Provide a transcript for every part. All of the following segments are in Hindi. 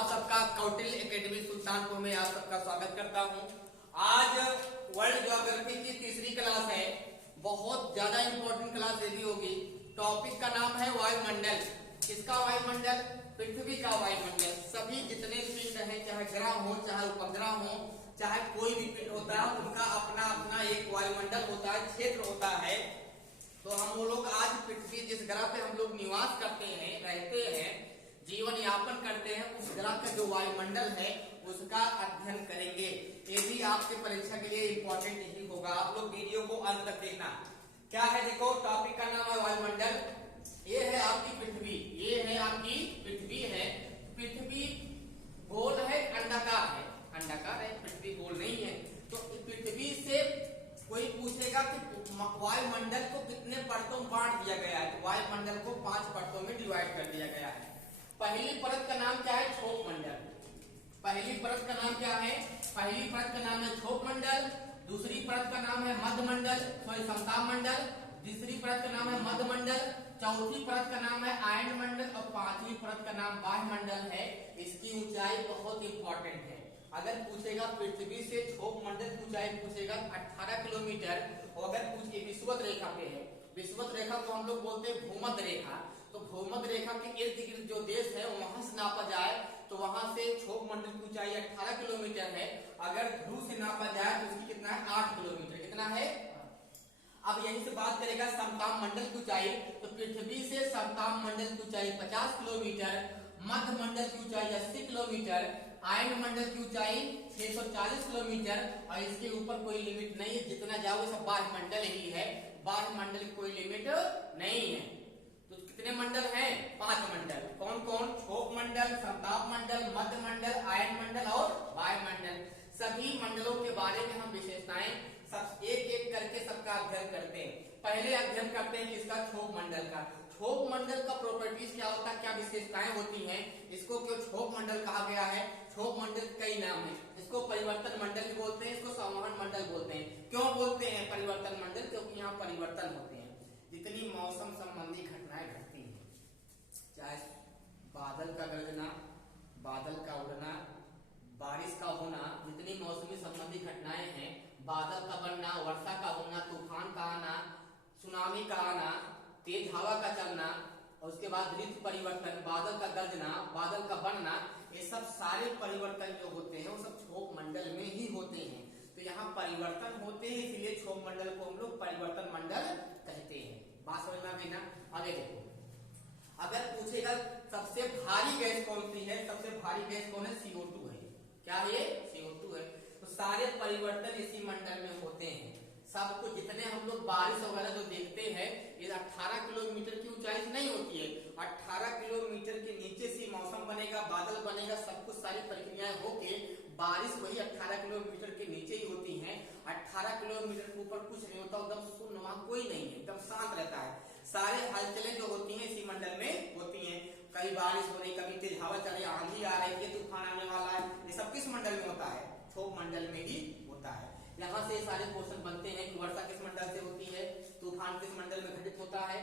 आप सबका कौटिल्य एकेडमी सुल्तानपुर में आप सबका स्वागत करता हूं। आज वर्ल्ड ज्योग्राफी की तीसरी क्लास है। बहुत ज्यादा इंपॉर्टेंट क्लास ये भी होगी। टॉपिक का नाम है वायुमंडल। किसका वायुमंडल? पृथ्वी का वायुमंडल। सभी जितने पिंड हैं, चाहे ग्रह हो, चाहे उपग्रह हो, चाहे कोई भी पिंड होता है, उनका अपना अपना एक वायुमंडल होता है, क्षेत्र होता है। तो हम लोग आज पृथ्वी जिस ग्रह पे हम लोग निवास करते हैं, रहते हैं, जीवन यापन करते हैं, उस ग्रह का जो वायुमंडल है उसका अध्ययन करेंगे। ये भी आपके परीक्षा के लिए इंपॉर्टेंट ही होगा। आप लोग वीडियो को अंत तक देखना। क्या है? देखो, टॉपिक का नाम है वायुमंडल। ये है आपकी पृथ्वी, ये है आपकी पृथ्वी है। पृथ्वी गोल है, अंडाकार है, अंडाकार है, पृथ्वी गोल नहीं है। तो पृथ्वी से कोई पूछेगा कि वायुमंडल को कितने परतों में बांट दिया गया है, तो वायुमंडल को 5 परतों में डिवाइड कर दिया गया है। पहली परत का नाम क्या है? क्षोभ मंडल। पहली परत का नाम क्या है? पहली परत का नाम है क्षोभ मंडल। दूसरी परत का नाम है मध्यमंडल, सॉरी समताप मंडल। तीसरी परत का नाम है मध्यमंडल। चौथी परत का नाम है आयन मंडल और 5वीं परत का नाम वायुमंडल है। इसकी ऊंचाई बहुत इंपॉर्टेंट है। अगर पूछेगा पृथ्वी से क्षोभ मंडल की ऊंचाई पूछेगा 18 किलोमीटर, और अगर पूछे विषुवत रेखा पे है, विषुवत रेखा को हम लोग बोलते हैं भूमध्य रेखा, तो भूमध्य रेखा के इर्द गिर्द जो देश है वहां से नापा जाए तो वहां से क्षोभ मंडल की ऊंचाई 18 किलोमीटर है। अगर ध्रुव से नापा जाए तो उसकी कितना है? 8 किलोमीटर। कितना है? अब यहीं से बात करेगा समताप मंडल की ऊंचाई। तो पृथ्वी से समताप मंडल की ऊंचाई 50 किलोमीटर, मध्य मंडल की ऊंचाई 80 किलोमीटर, आयन मंडल की ऊंचाई 640 किलोमीटर, और इसके ऊपर कोई लिमिट नहीं है। जितना जाओ सब बाह्य मंडल ही है, बाह्य मंडल की कोई लिमिट नहीं है। तो कितने मंडल हैं? 5 मंडल। कौन कौन? क्षोभ मंडल, समताप मंडल, मध्य मंडल, आयन मंडल और वायुमंडल। सभी मंडलों के बारे में हम विशेषताएं सब एक एक करके सबका अध्ययन करते हैं। पहले अध्ययन करते हैं किसका? क्षोभ मंडल का। क्षोभ मंडल का प्रॉपर्टीज क्या होता है, क्या विशेषताएं होती हैं, इसको क्यों क्षोभ मंडल कहा गया है? क्षोभ मंडल कई नाम है। इसको परिवर्तन मंडल भी बोलते हैं, इसको संवहन मंडल बोलते हैं। क्यों बोलते हैं परिवर्तन मंडल? क्योंकि यहाँ परिवर्तन होते हैं। जितनी मौसम संबंधी घटनाएं घटती हैं, चाहे बादल का गरजना, बादल का उड़ना, बारिश का होना, जितनी मौसमी संबंधी घटनाएं हैं, बादल का बनना, वर्षा का होना, तूफान का आना, सुनामी का आना, तेज हवा का चलना, और उसके बाद ऋतु परिवर्तन, बादल का गरजना, बादल का बनना, ये सब सारे परिवर्तन जो होते हैं वो सब क्षोभ मंडल में ही होते हैं। तो यहाँ परिवर्तन होते हैं, इसलिए क्षोभ मंडल को हम लोग परिवर्तन मंडल कहते हैं। बात समझ में आ गई ना? आगे देखो, अगर पूछेगा सबसे भारी गैस कौन सी है, सबसे भारी गैस कौन है? CO2 है। क्या है ये? CO2 है। तो सारे परिवर्तन इसी मंडल में होते हैं। सब कुछ जितने हम लोग बारिश वगैरह जो देखते हैं, ये 18 किलोमीटर की ऊंचाई से नहीं होती है। 18 किलोमीटर के नीचे से मौसम बनेगा, बादल बनेगा, सब कुछ सारी प्रक्रियाएं होके बारिश वही 18 किलोमीटर के नीचे ही होती है। 18 किलोमीटर के ऊपर कुछ नहीं होता, एकदम शून्य, वहां कोई नहीं है, एकदम शांत रहता है। सारे हलचलें जो होती हैं इसी मंडल में होती हैं। कभी बारिश हो रही, कभी तेज हवा चल रही, आंधी आ रही है, तूफान आने वाला है, ये सब किस मंडल में होता है? क्षोभ मंडल में ही होता है। यहाँ से सारे क्वेश्चन बनते हैं कि वर्षा किस मंडल से होती है, तूफान किस मंडल में घटित होता है,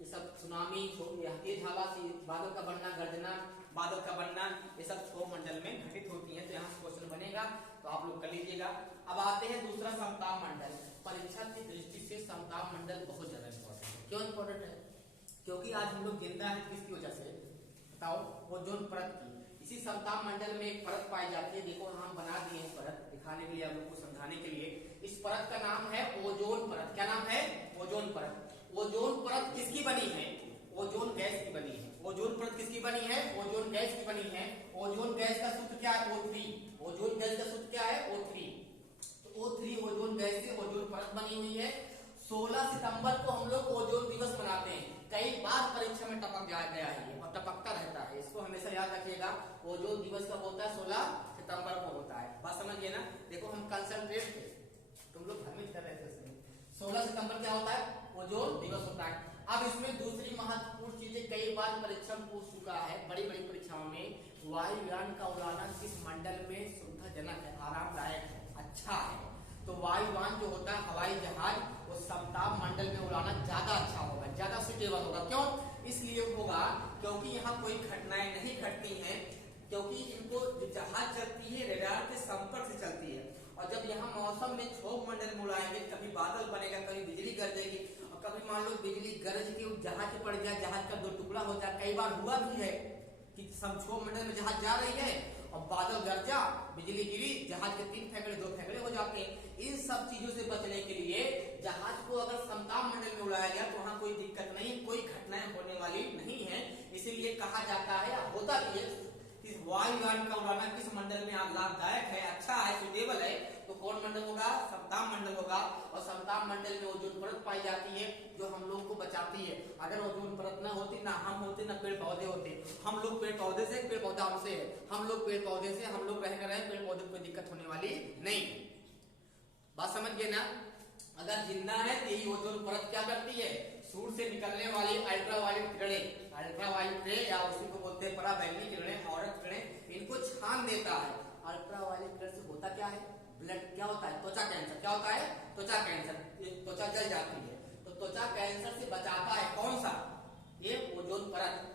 ये सब सुनामी, तेज हवा से बादल का बनना, गर्जना, बादल का बनना, ये सब क्षोभ मंडल में घटित होती है। तो यहाँ से क्वेश्चन बनेगा, तो आप लोग कर लीजिएगा। अब आते हैं दूसरा समताप मंडल। परीक्षा की दृष्टि से समताप मंडल बहुत ज्यादा इंपॉर्टेंट है। क्यों इंपॉर्टेंट है? क्योंकि आज हम लोग जिंदा है किसकी वजह से? बताओ, ओजोन परत की। इसी समताप मंडल में एक परत पाई जाती है। देखो हम बना दिए हैं परत, दिखाने के लिए, आप लोग को समझाने के लिए। इस परत का नाम है ओजोन परत। क्या नाम है? ओजोन परत। ओजोन परत किसकी बनी है? ओजोन गैस की बनी है। ओजोन परत किसकी बनी है? ओजोन गैस की बनी है। ओजोन गैस का सूत्र क्या है? O3। ओजोन गैस का सूत्र क्या है? O3। तो O3 ओजोन गैस से ओजोन परत बनी हुई है। 16 सितंबर को हम लोग ओजोन दिवस मनाते हैं। कई बार परीक्षा में टपक गया है ये, और टपकता रहता है, इसको हमेशा याद रखिएगा। ओजोन दिवस कब होता है? 16 सितंबर को होता है। बात समझिए ना? देखो हम कंसंट्रेट थे, तुम लोग भ्रमित कर रहे थे। 16 सितंबर क्या होता है? ओजोन दिवस होता है। अब इसमें दूसरी महत्वपूर्ण चीजें कई बार परीक्षा में पूछ चुका है, बड़ी बड़ी परीक्षाओं में, वायुयान का उड़ाना किस मंडल में सुविधाजनक है, आरामदायक है, अच्छा है? तो वायुयान जो होता है, हवाई जहाज, वो समताप मंडल में उड़ाना ज्यादा अच्छा होगा, ज्यादा सुटेबल होगा। क्यों? इसलिए होगा क्योंकि यहाँ कोई घटनाएं नहीं घटती हैं। क्योंकि इनको जो जहाज चलती है रडार के संपर्क से चलती है। और जब यहाँ मौसम में क्षोभ मंडल में उड़ाएंगे, कभी बादल बनेगा, कभी बिजली गरजेगी, और कभी मान लो बिजली गरज के जहाज पड़ जाए, जहाज का 2 टुकड़ा हो जाए। कई बार हुआ भी है कि क्षोभ मंडल में जहाज जा रही है और बादल गरजा, बिजली गिरी, जहाज के 3 फेंकड़े 2 फेंकड़े हो जाते हैं। इन सब चीजों से बचने के लिए जहाज को अगर समताप मंडल में उड़ाया गया तो वहां कोई दिक्कत नहीं, कोई घटनाएं होने वाली नहीं है। इसीलिए कहा जाता है, होता भी है, इस वायुयान का उड़ाना किस मंडल में लाभदायक है, अच्छा है, सुटेबल है, तो कौन मंडल होगा? समताप मंडल होगा। और समताप मंडल में ओजोन परत पाई जाती है जो हम लोग को बचाती है। अगर ओजोन परत न होती, ना हम होते, ना पेड़ पौधे होते। हम लोग पेड़ पौधे से, पेड़ पौधा हमसे है, हम लोग पेड़ पौधे से, हम लोग रह रहे, पेड़ पौधे को कोई दिक्कत होने वाली नहीं। बात समझ गए ना? अगर जिंदा है तो यही ओजोन परत क्या करती है? सूर्य से निकलने वाली अल्ट्रावायलेट किरणें, अल्ट्रावायलेट रे या उसी को बोलते हैं पराबैंगनी किरणें, औरत किरणें, इनको छान देता है। अल्ट्रावायलेट किरण से होता क्या है? ब्लड क्या होता है? त्वचा कैंसर। क्या होता है? त्वचा कैंसर। ये त्वचा जल जाती है, तो त्वचा कैंसर से बचाता है कौन सा? ये ओजोन परत।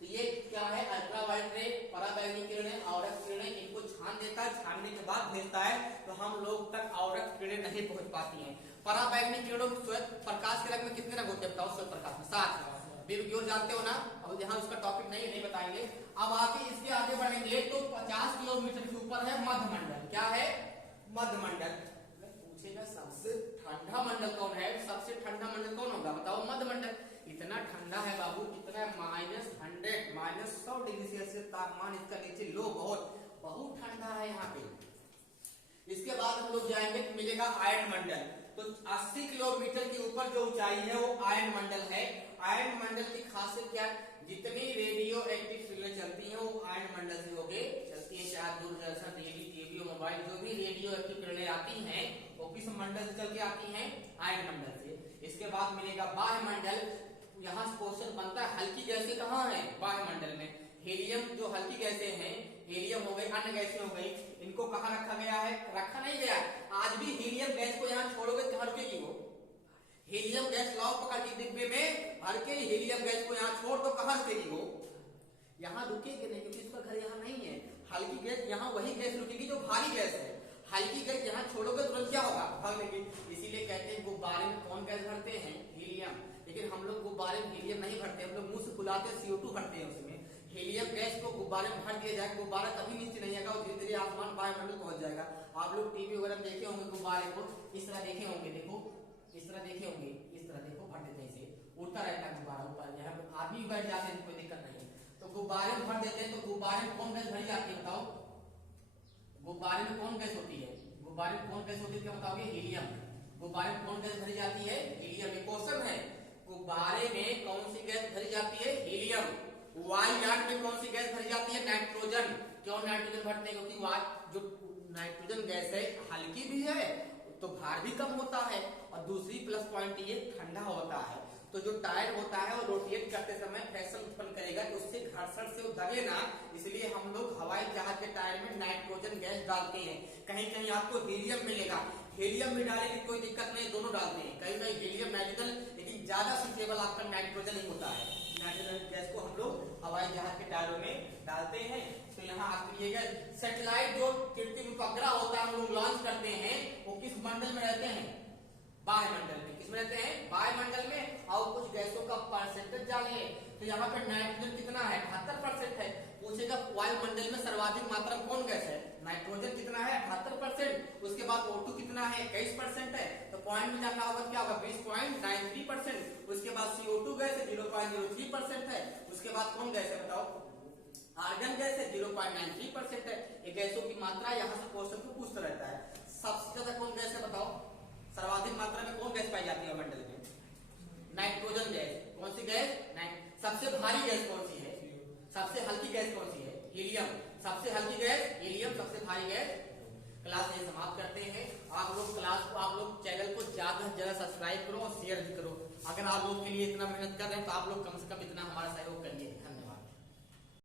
तो ये क्या है? अल्ट्रावायलेट रे, पराबैंगनी किरणें, औरत किरणें, इनको छान देता है। छानने के बाद भेजता है, तो हम लोग तक औरत किरणें नहीं पहुंच पाती हैं। पराबैंगनी किरणों में श्वेत प्रकाश के रंग में कितने रंग होते हैं बताओ? श्वेत प्रकाश में 7। विबग्योर जानते हो ना? अब यहाँ उसका टॉपिक नहीं बताएंगे। अब आगे इसके आगे बढ़ेंगे तो 50 किलोमीटर के ऊपर है मध्यमंडल। क्या है? मध्यमंडल। पूछेगा सबसे ठंडा मंडल कौन है? सबसे ठंडा मंडल कौन होगा बताओ? मध्यमंडल। इतना ठंडा है बाबू, कितना? -100 -100 डिग्री सेल्सियस तापमान इसका नीचे लो, बहुत ठंडा है यहाँ पे। इसके बाद हम लोग जाएंगे तो मिलेगा आयन मंडल। तो 80 किलोमीटर के ऊपर जो ऊंचाई है वो आयन मंडल है। आयन मंडल की खासियत क्या है? जितनी रेडियो एक्टिव किरणें चलती हैं वो आयन मंडल से होके चलती है। चाहे दूरदर्शन, टीवी, मोबाइल, जो भी रेडियो एक्टिव किरणें आती हैं वो किस मंडल से चल के आती हैं? आयन मंडल से। इसके बाद मिलेगा बाह्य मंडल। यहाँ क्वेश्चन बनता है हल्की गैसें कहाँ है? बाह्य मंडल में। हीलियम जो हल्की गैसें हैं, हीलियम हो गई, अन्य गैसें हो गई, इनको कहाँ रखा गया है? रखा नहीं गया। आज भी हीलियम गैस को यहाँ छोड़ोगे तो रुकेगी वो। हीलियम गैस लाओ पकड़ के डिब्बे में भर के, हीलियम गैस को यहाँ छोड़ दो, कहाँ रुकेगी वो? यहाँ रुकेगी नहीं, क्योंकि इसका घर यहाँ नहीं है। हल्की गैस यहाँ वही गैस रुकेगी जो भारी गैस है। हल्की गैस यहाँ छोड़ोगे तुरंत क्या होगा? भाग लेगी। इसीलिए कहते हैं गुब्बारे में कौन गैस भरते हैं? हीलियम। लेकिन हम लोग गुब्बारे में हीलियम नहीं भरते, हम लोग मुंह से फुलाते CO2 भरते हैं उसमें। हीलियम गैस को गुब्बारे में भर दिया जाए, गुब्बारा कभी नीचे नहीं आएगा, और धीरे धीरे आसमान वायुमंडल पहुंच जाएगा। आप लोग टीवी वगैरह में देखे होंगे गुब्बारे को, इस तरह देखे होंगे, देखो इस तरह देखे होंगे, इस तरह देखो भर देते हैं, उड़ता रहता है गुब्बारा ऊपर। यहाँ पे आदमी बैठ जाते हैं, कोई दिक्कत नहीं है। तो गुब्बारे में भर देते हैं, तो गुब्बारे में कौन गैस भरी जाती है बताओ? गुब्बारे में कौन गैस होती है? गुब्बारे में कौन गैस होती है क्या बताओगे? हीलियम। गुब्बारे में कौन गैस भरी जाती है? हीलियम। ये क्वेश्चन है, गुब्बारे में कौन सी गैस भरी जाती है? हीलियम। वायुयान में कौन सी गैस भरी जाती है? नाइट्रोजन। क्यों नाइट्रोजन भरते हैं? क्योंकि जो नाइट्रोजन गैस है हल्की भी है तो भार भी कम होता है, और दूसरी प्लस पॉइंट ये ठंडा होता है। तो जो टायर होता है वो रोटेट करते समय फ्रिक्शन उत्पन्न करेगा, तो उससे घर्षण से वो दबे ना, इसलिए हम लोग हवाई जहाज के टायर में नाइट्रोजन गैस डालते हैं। कहीं कहीं आपको हीलियम मिलेगा, हीलियम भी डालेंगे कोई दिक्कत नहीं, दोनों डालते हैं। कहीं कहीं हीलियम, नाइट्रोजन, लेकिन ज्यादा सुटेबल आपका नाइट्रोजन ही होता है। नाइट्रोजन गैस को हम लोग हवाई जहाज के टायरों में डालते हैं। तो यहाँ सैटेलाइट जो कृत्रिम उपग्रह होता है हम लोग लॉन्च करते हैं, वो किस मंडल में रहते हैं? बाह्य मंडल में। किसमें रहते हैं? बाह्य मंडल में। और कुछ गैसों का परसेंटेज जानिए, तो यहाँ पे नाइट्रोजन कितना है? 78% है। पूछेगा वायुमंडल में सर्वाधिक मात्रा में कौन गैस है? नाइट्रोजन कितना है? 78%। उसके बाद O2 कितना है? 21% है। तो पॉइंट में जाना होगा क्या होगा? 20.93%। उसके बाद CO2 गैस है 0.03% है। उसके बाद कौन गैस है बताओ? आर्गन गैस है 0.93% है। ये गैसों की मात्रा यहाँ से क्वेश्चन को पूछता रहता है। सबसे ज्यादा कौन गैस है बताओ? सर्वाधिक मात्रा में कौन गैस पाई जाती है मंडल में? Nitrogen gas. कौन सी गैस? सबसे भारी गैस कौन सी है? सबसे हल्की गैस कौन सी है? हीलियम। सबसे हल्की गैस हीलियम, सबसे भारी गैस। क्लास ये समाप्त करते हैं। आप लोग क्लास को, आप लोग चैनल को ज्यादा से ज्यादा सब्सक्राइब करो और शेयर भी करो। अगर आप लोग के लिए इतना मेहनत कर रहे हैं तो आप लोग कम से कम इतना हमारा सहयोग करिए।